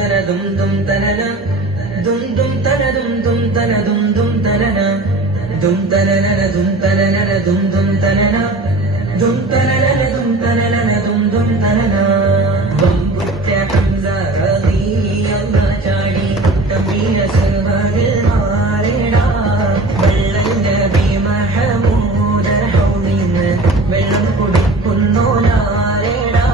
തന ദും ദും തനന ദും ദും തന ദും ദും തന ദും ദും തനന ദും തനന ദും തനന ദും ദും തനന ദും തനന ദും തനന ദും ദും തനന ബംബുറ്റ ഹംസ റളിയല്ലാ ചാടി തമീന സർവകൾ മാറേടാ വെള്ളം നബി മഹമൂദ് ഹൗലിന് വെള്ളം കുടിക്കുന്നോനാരേടാ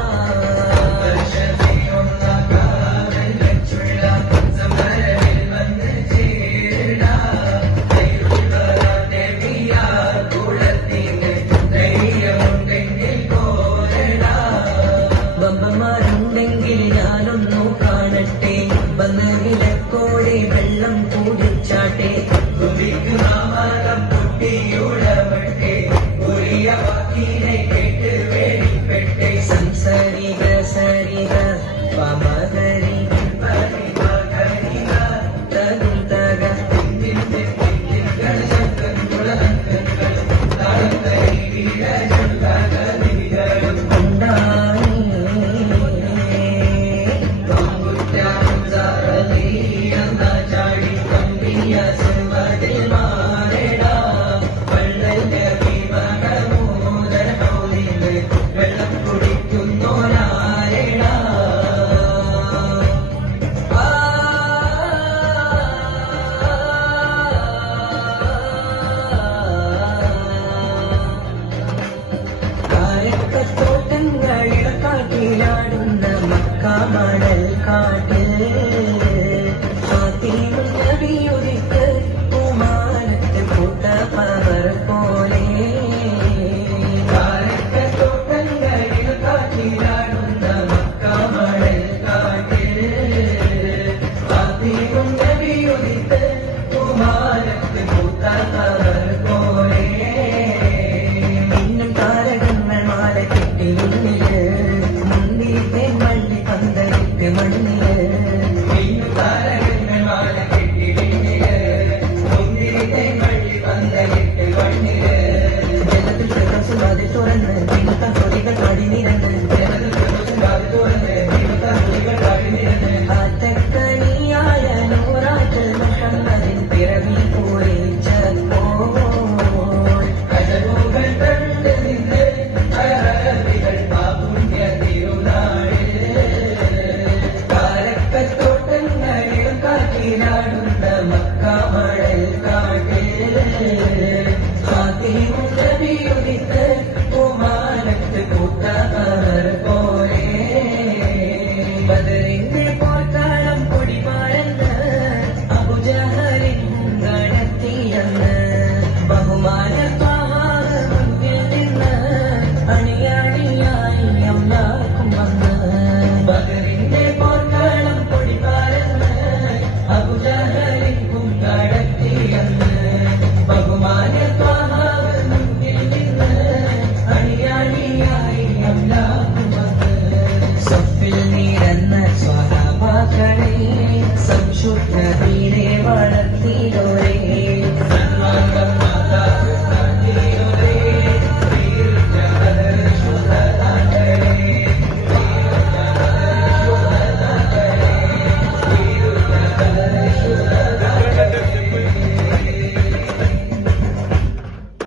ബമ്പന്മാരുണ്ടെങ്കിൽ ഞാനൊന്നു കാണട്ടെ വന്ന് വിലക്കോടെ വെള്ളം കുടിച്ചാട്ടെ സംസരിക സരിക പമകരി തകും തക കാട്ടിലാടുന്ന മക്കാമണൽ കാട്ടിൽ നബിയൊരിക്ക് കുമാരത്ത് കൂട്ടപ്പവർ പോലെ തോട്ടങ്ങളിൽ കാട്ടിലാടുന്ന മക്കാമണൽ കാട്ടിൽ നബിയൊരിക്ക് കുമാരത്ത് കൂട്ടപ്പവർ പോലെ ഇന്നും താരകങ്ങൾ മാല കെട്ടി മണ്ണി പന്തലിട്ട് മണ്ണില് ജലത്തിൽ പ്രകാശില്ലാതെ തുറന്ന് ജീവിതം കൊതികൾ കാടി നിരന്ന് അത്തക്കനിയായ നൂറാറ്റൽ മുഹമ്മദിൻ പിറവി പൂരിച്ചപ്പോൾ കടലുകൾ കണ്ട് നിന്ന് അറബികൾ പാപുണ്യ തിരുനാട് കാലക്കത്തോട്ടങ്ങളിൽ കാറ്റിലാടുന്ന മക്കാമണൽ കാട്ടിൽ നബിയൊരിക്ക് കുമാരത്ത് കൂട്ടപ്പവർ പോലെ ബദറിന്റെ പോർക്കാളം പൊടിപാരെന്ന് അബൂജഹലിൻ നടത്തിയെന്ന് ബഹുമാനത്താറ് മുന്നിൽ നിന്ന് അണിയണിയായി അമ്മാക്കും വന്ന് ബദറിന്റെ പോർക്കാളം പൊടിപാരെന്ന് അബൂജഹലിൻ നടത്തിയെന്ന് ബഹുമാനത്താറ് മുന്നിൽ നിന്ന് അണിയണിയായി അമ്മാക്കും വന്ന് സഫിൽ നിരന്ന സ്വഹാബാക്കളെ സംശുദ്ധ തീരെ വളർത്തിയോ